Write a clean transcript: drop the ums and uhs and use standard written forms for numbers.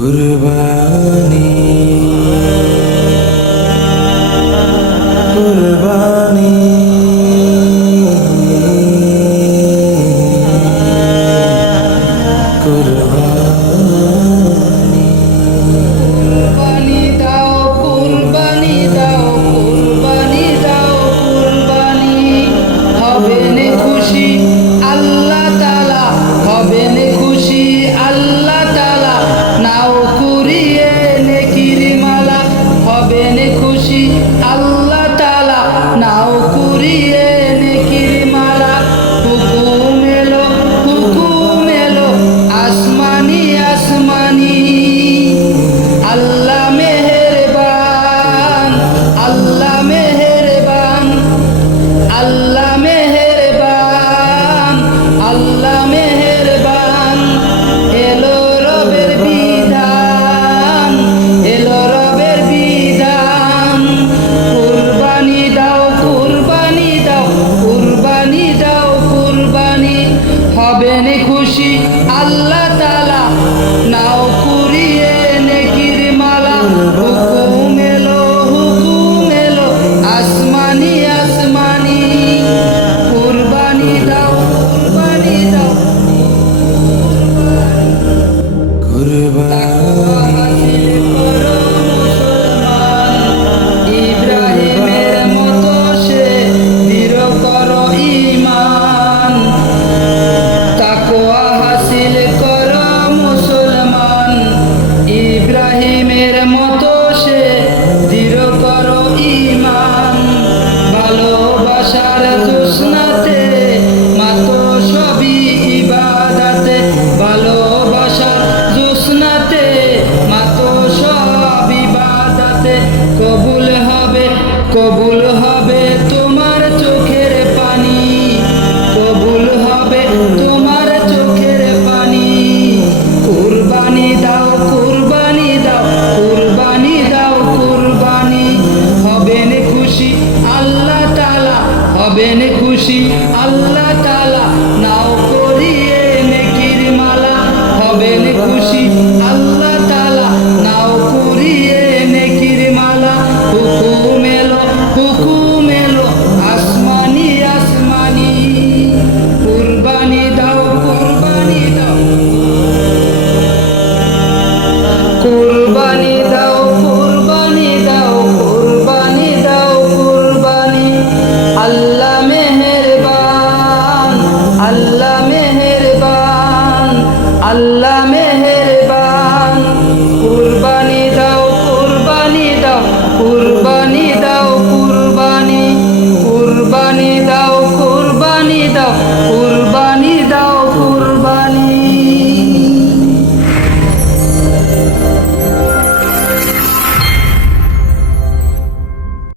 কুরবানি কুরবানি কুরবানি কুরবানি দাও কুরবানি দাও কুরবানি দাও কুরবানি হবেন খুশি আল্লাহ তাআলা হবেন খুশি আল্লাহ তাআলা নাও কুরিয়ে নেকির মালা হবেন খুশি আল্লাহ তাআলা নাও কুরিয়ে নেকির মালা হুকুম এলো আসমানি আসমানি আল্লাহ মেহেরবান আল্লাহ মেহেরবান আল্লাহ মেহেরবান আল্লাহ মেহেরবান এলো রবের বিধান এলো রবের বিধান কুরবানি দাও কুরবানি দাও কুরবানি দাও কুরবানি হবেন খুশি আল্লাহ তাআলা নাও কুরিয়ে নেকির মালা হুকুম এলো আসমানি আসমানি কুরবানি দাও কুরবানি দাও কুরবানি ইব্রাহিমের মতো সে দৃঢ় করো ঈমান তাকওয়া হাসিল করো মুসলমান ইব্রাহিমের মতো সে দৃঢ় করো ঈমান ভালোবাসার জোছনাতে মাতো সবই ইবাদতে ভালোবাসার জোছনাতে মাতো সব ইবাদতে কবুল হবে তোমার চোখের পানি কবুল হবে তোমার চোখের পানি কুরবানি দাও কুরবানি দাও কুরবানি দাও কুরবানি হবেন খুশি আল্লাহ তাআলা হবেন খুশি আল্লাহ তাআলা নাও করিয়ে নেকির মালা হবেন খুশি